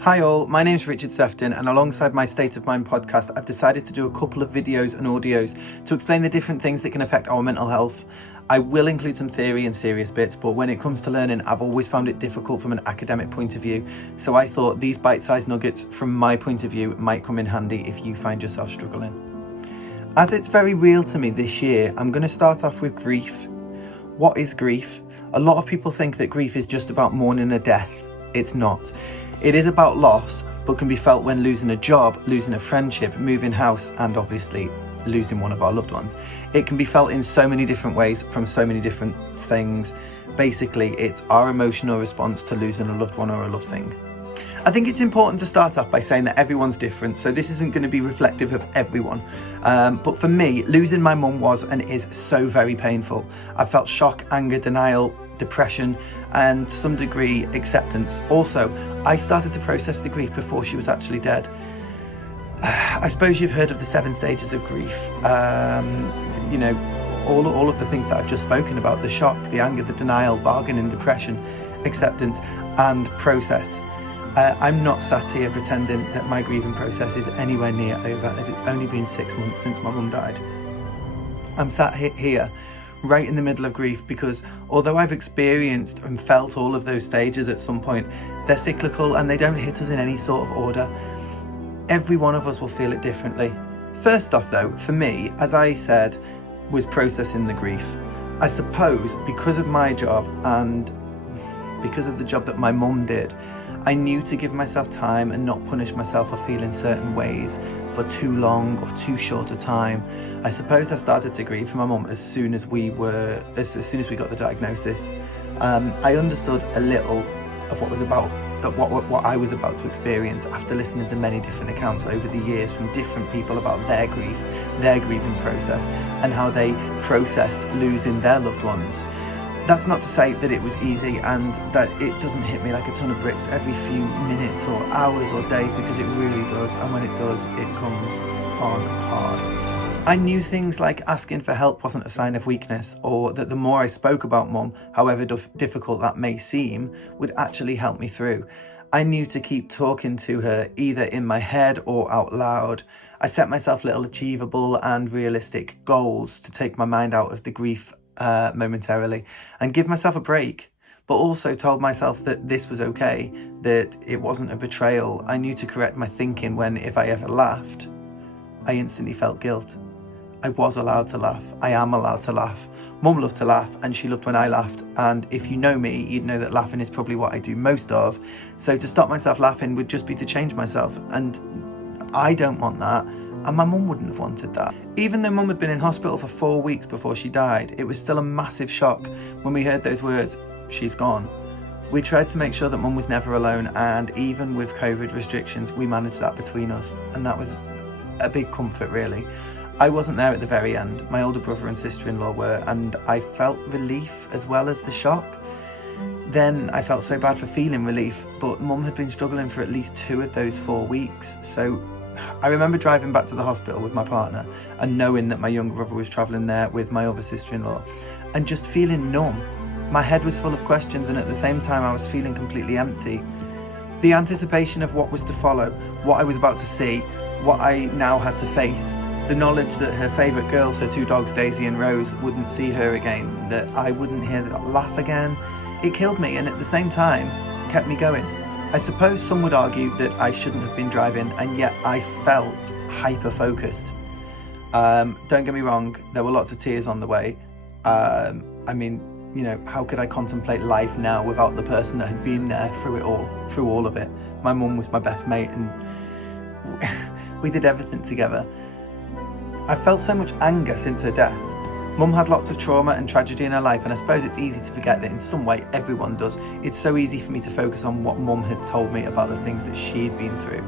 Hi all, my name's Richard Sefton, and alongside my State of Mind podcast, I've decided to do a couple of videos and audios to explain the different things that can affect our mental health. I will include some theory and serious bits, but when it comes to learning, I've always found it difficult from an academic point of view. So I thought these bite-sized nuggets from my point of view might come in handy if you find yourself struggling. As it's very real to me this year, I'm going to start off with grief. What is grief? A lot of people think that grief is just about mourning a death. It's not. It is about loss, but can be felt when losing a job, losing a friendship, moving house, and obviously losing one of our loved ones. It can be felt in so many different ways from so many different things. Basically, it's our emotional response to losing a loved one or a loved thing. I think it's important to start off by saying that everyone's different, so this isn't going to be reflective of everyone. But for me, losing my mum was and is so very painful. I felt shock, anger, denial, depression, and to some degree acceptance. Also, I started to process the grief before she was actually dead. I suppose you've heard of the 7 stages of grief. All of the things that I've just spoken about: the shock, the anger, the denial, bargaining, depression, acceptance, and process. I'm not sat here pretending that my grieving process is anywhere near over, as it's only been 6 months since my mum died. I'm sat here right in the middle of grief because although I've experienced and felt all of those stages at some point, they're cyclical and they don't hit us in any sort of order. Every one of us will feel it differently. First off though, for me, as I said, was processing the grief. I suppose because of my job and because of the job that my mum did, I knew to give myself time and not punish myself for feeling certain ways for too long or too short a time. I suppose I started to grieve for my mum as soon as we got the diagnosis. I understood a little of what I was about to experience after listening to many different accounts over the years from different people about their grief, their grieving process, and how they processed losing their loved ones. That's not to say that it was easy and that it doesn't hit me like a ton of bricks every few minutes or hours or days, because it really does, and when it does, it comes on hard. I knew things like asking for help wasn't a sign of weakness, or that the more I spoke about mum, however difficult that may seem, would actually help me through. I knew to keep talking to her either in my head or out loud. I set myself little achievable and realistic goals to take my mind out of the grief momentarily and give myself a break, but also told myself that this was okay, that it wasn't a betrayal. I knew to correct my thinking when, if I ever laughed, I instantly felt guilt. I was allowed to laugh. I am allowed to laugh. Mum loved to laugh, and she loved when I laughed, and if you know me, you'd know that laughing is probably what I do most of. So to stop myself laughing would just be to change myself, and I don't want that. And my mum wouldn't have wanted that. Even though mum had been in hospital for 4 weeks before she died, it was still a massive shock when we heard those words, "She's gone." We tried to make sure that mum was never alone, and even with COVID restrictions, we managed that between us, and that was a big comfort really. I wasn't there at the very end. My older brother and sister-in-law were, and I felt relief as well as the shock. Then I felt so bad for feeling relief, but mum had been struggling for at least 2 of those 4 weeks, so I remember driving back to the hospital with my partner and knowing that my younger brother was travelling there with my other sister-in-law, and just feeling numb. My head was full of questions, and at the same time I was feeling completely empty. The anticipation of what was to follow, what I was about to see, what I now had to face, the knowledge that her favourite girls, her 2 dogs, Daisy and Rose, wouldn't see her again, that I wouldn't hear that laugh again, it killed me, and at the same time kept me going. I suppose some would argue that I shouldn't have been driving, and yet I felt hyper-focused. Don't get me wrong, there were lots of tears on the way. How could I contemplate life now without the person that had been there through it all, through all of it? My mum was my best mate, and we did everything together. I felt so much anger since her death. Mum had lots of trauma and tragedy in her life, and I suppose it's easy to forget that in some way everyone does. It's so easy for me to focus on what mum had told me about the things that she'd been through.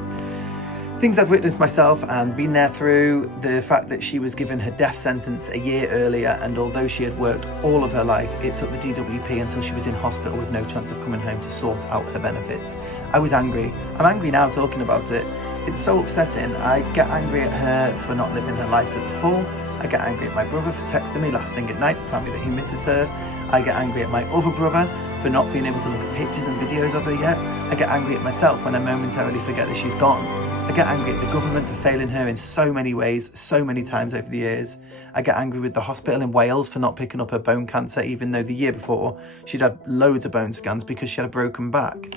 Things I'd witnessed myself and been there through, the fact that she was given her death sentence a year earlier, and although she had worked all of her life, it took the DWP until she was in hospital with no chance of coming home to sort out her benefits. I was angry. I'm angry now talking about it. It's so upsetting. I get angry at her for not living her life to the full. I get angry at my brother for texting me last thing at night to tell me that he misses her. I get angry at my other brother for not being able to look at pictures and videos of her yet. I get angry at myself when I momentarily forget that she's gone. I get angry at the government for failing her in so many ways, so many times over the years. I get angry with the hospital in Wales for not picking up her bone cancer, even though the year before she'd had loads of bone scans because she had a broken back.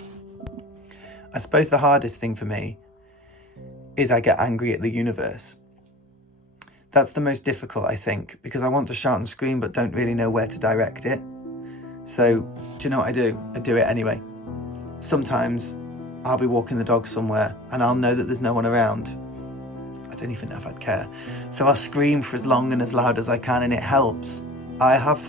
I suppose the hardest thing for me is I get angry at the universe. That's the most difficult, I think, because I want to shout and scream but don't really know where to direct it. So, do you know what I do? I do it anyway. Sometimes I'll be walking the dog somewhere and I'll know that there's no one around. I don't even know if I'd care. So I'll scream for as long and as loud as I can, and it helps. I have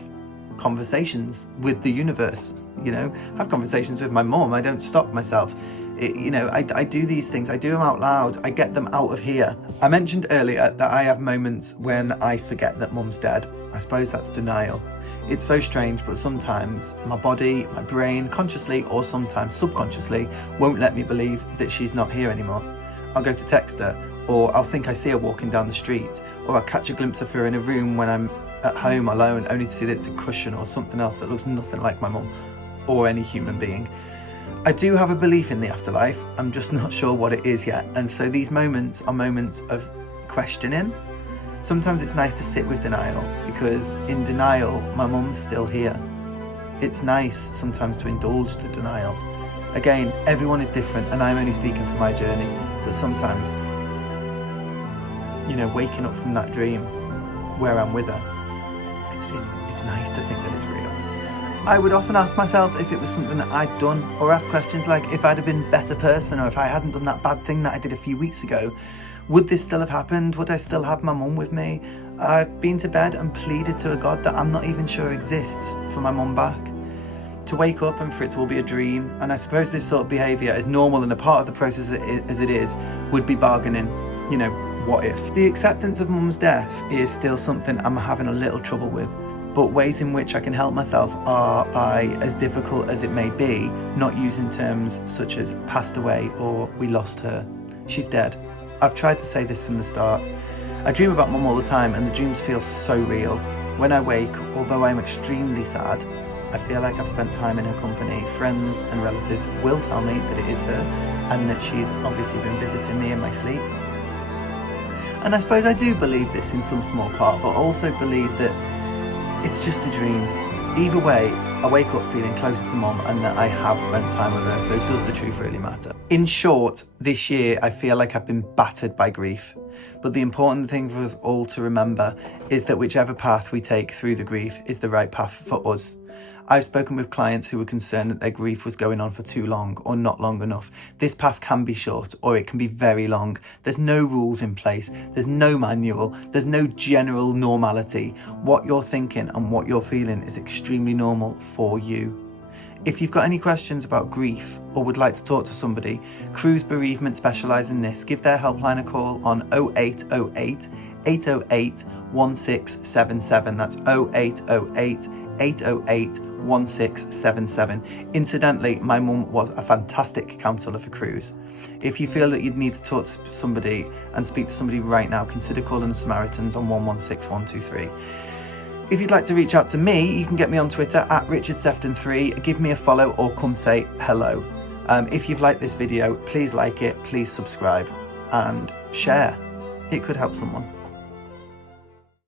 conversations with the universe, I have conversations with my mum. I don't stop myself. I do these things, I do them out loud, I get them out of here. I mentioned earlier that I have moments when I forget that mum's dead. I suppose that's denial. It's so strange, but sometimes my body, my brain, consciously or sometimes subconsciously, won't let me believe that she's not here anymore. I'll go to text her, or I'll think I see her walking down the street, or I'll catch a glimpse of her in a room when I'm at home alone, only to see that it's a cushion or something else that looks nothing like my mum or any human being. I do have a belief in the afterlife, I'm just not sure what it is yet, and so these moments are moments of questioning. Sometimes it's nice to sit with denial, because in denial, my mum's still here. It's nice sometimes to indulge the denial. Again, everyone is different, and I'm only speaking from my journey, but sometimes, waking up from that dream where I'm with her, it's nice to think that it's real. I would often ask myself if it was something that I'd done, or ask questions like if I'd have been a better person, or if I hadn't done that bad thing that I did a few weeks ago, would this still have happened? Would I still have my mum with me? I've been to bed and pleaded to a God that I'm not even sure exists for my mum back. To wake up and for it to all be a dream, and I suppose this sort of behaviour, as normal and a part of the process as it is, would be bargaining. What if? The acceptance of mum's death is still something I'm having a little trouble with, but ways in which I can help myself are by, as difficult as it may be, not using terms such as passed away or we lost her. She's dead. I've tried to say this from the start. I dream about mum all the time and the dreams feel so real. When I wake, although I'm extremely sad, I feel like I've spent time in her company. Friends and relatives will tell me that it is her and that she's obviously been visiting me in my sleep. And I suppose I do believe this in some small part, but also believe that it's just a dream. Either way, I wake up feeling closer to mum and that I have spent time with her, so does the truth really matter? In short, this year I feel like I've been battered by grief. But the important thing for us all to remember is that whichever path we take through the grief is the right path for us. I've spoken with clients who were concerned that their grief was going on for too long or not long enough. This path can be short or it can be very long. There's no rules in place. There's no manual. There's no general normality. What you're thinking and what you're feeling is extremely normal for you. If you've got any questions about grief or would like to talk to somebody, Cruise Bereavement specialise in this. Give their helpline a call on 0808 808 1677. That's 0808 808 1677. Incidentally, my mum was a fantastic counsellor for Cruise. If you feel that you'd need to talk to somebody and speak to somebody right now, consider calling the Samaritans on 116123. If you'd like to reach out to me, you can get me on Twitter at RichardSefton3, give me a follow or come say hello. If you've liked this video, please like it, please subscribe and share. It could help someone.